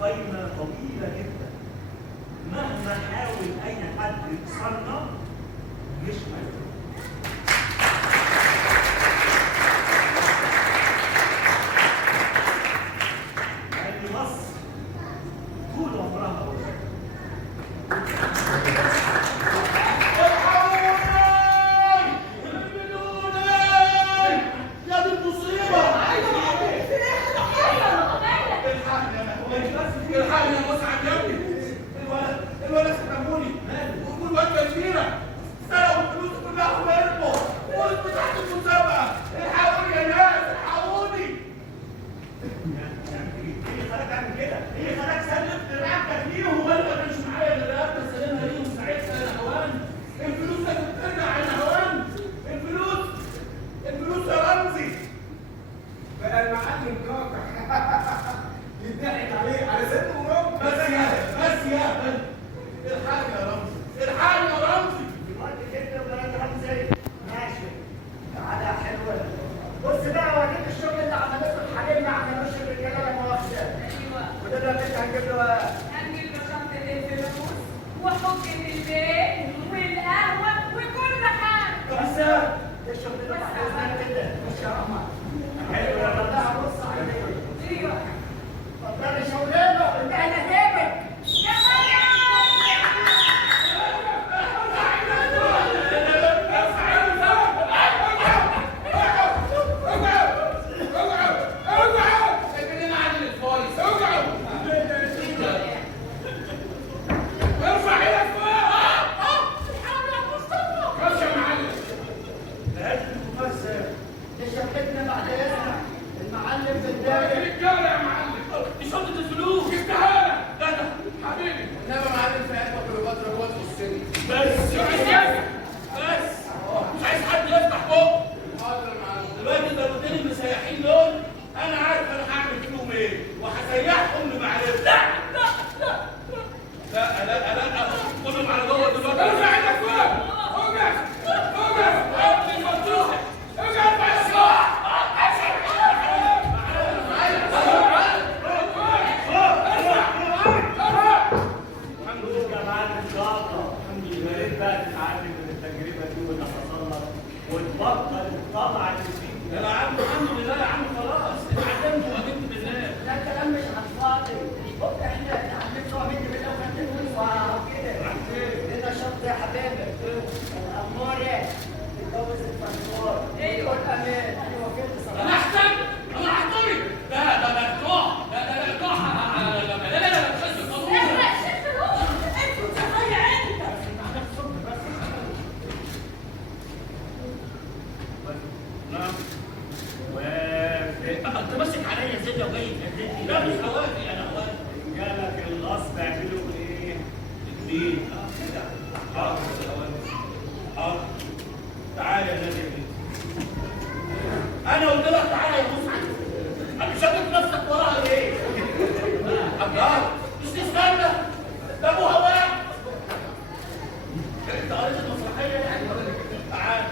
قايمة طويلة جدا، مهما حاول أي حد يكسرنا مش هيقدر. لأن مصر طول عمرها الحقني يا مسعد يا ابني، الولد سلموني والوجبه كبيره، سرقوا الفلوس كلها وهربوا وانتوا تحت المسابقه، الحقوني يا ناس الحقوني. ايه اللي خلاك تعمل كده؟ ايه اللي خلاك سلمت رقبتك ليهم وانا ما كانش معايا الا رقبه سلمها ليهم ساعتها يا نهوان، الفلوس لازم ترجع يا نهوان، الفلوس يا رمزي. بقى المعلم كاكا يضحك عليه على ست ورب. بس يا الحقني يا رمزي، الحقني يا رمزي. دلوقتي كده ولا رمزي؟ ماشي، تعالى يا حلوة. بص بقى اوريك الشغل اللي عملته الحريم مع نموش الرجاله لا مؤاخذة. وده دلوقتي هنجيب له هنجيب له شنطة الفلوس وحجة البيت والقهوة وكل حاجة. بس الشغل ده محتاج كده مش يا رحمة. حلو يا رب. بص عليه. ايوه. اتفضلي شغلانه المهنة جابت. يا مريم. ارجع انت ماسك عليا زبده وجاي تهددني. لا مش هوافق انا هوافق. جالك الغصب اعمله ايه؟ اتنين. كده. حاضر يا هوافق. حاضر. تعالى يا نادي يا بنتي. انا قلت لك تعالى يا مسعد. انا شايف نفسك وراها ليه؟ الله مش تستنى. ده ابوها واحد. انت قريت المسرحيه يعني؟ تعالى.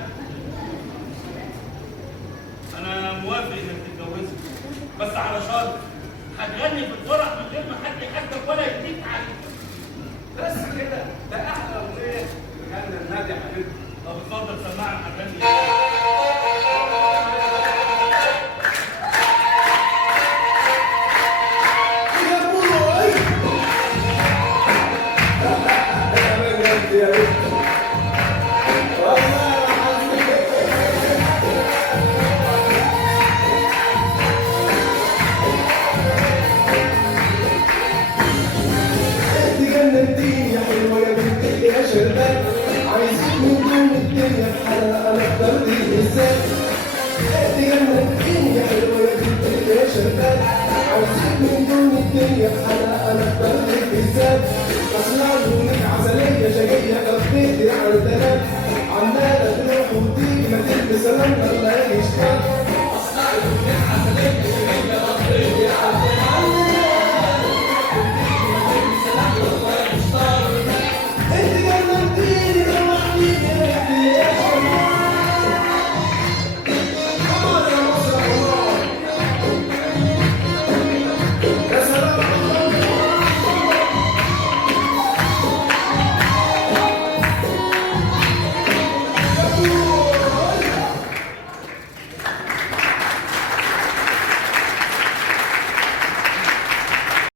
انا موافق انك تتجوزها بس على شرط هتغني في الفرح من غير ما حد يحاسبك ولا يديك عليك. بس كده ده احلى اغنيه غنى النادي يا حبيبي. طب اتفضل سمعنا هتغني. جننتيني يا حلوة يا بنتي يا شربات عايزك من دون الدنيا بحالها انا اخترتك ازاي جننتيني يا حلوة يا بنتي يا شربات عايزك من دون الدنيا بحالها انا اخترتك ازاي اصل عيونك عسلية شقية كفيتي على الدلال عمالة تروح وتيجي ما تلبس سلامها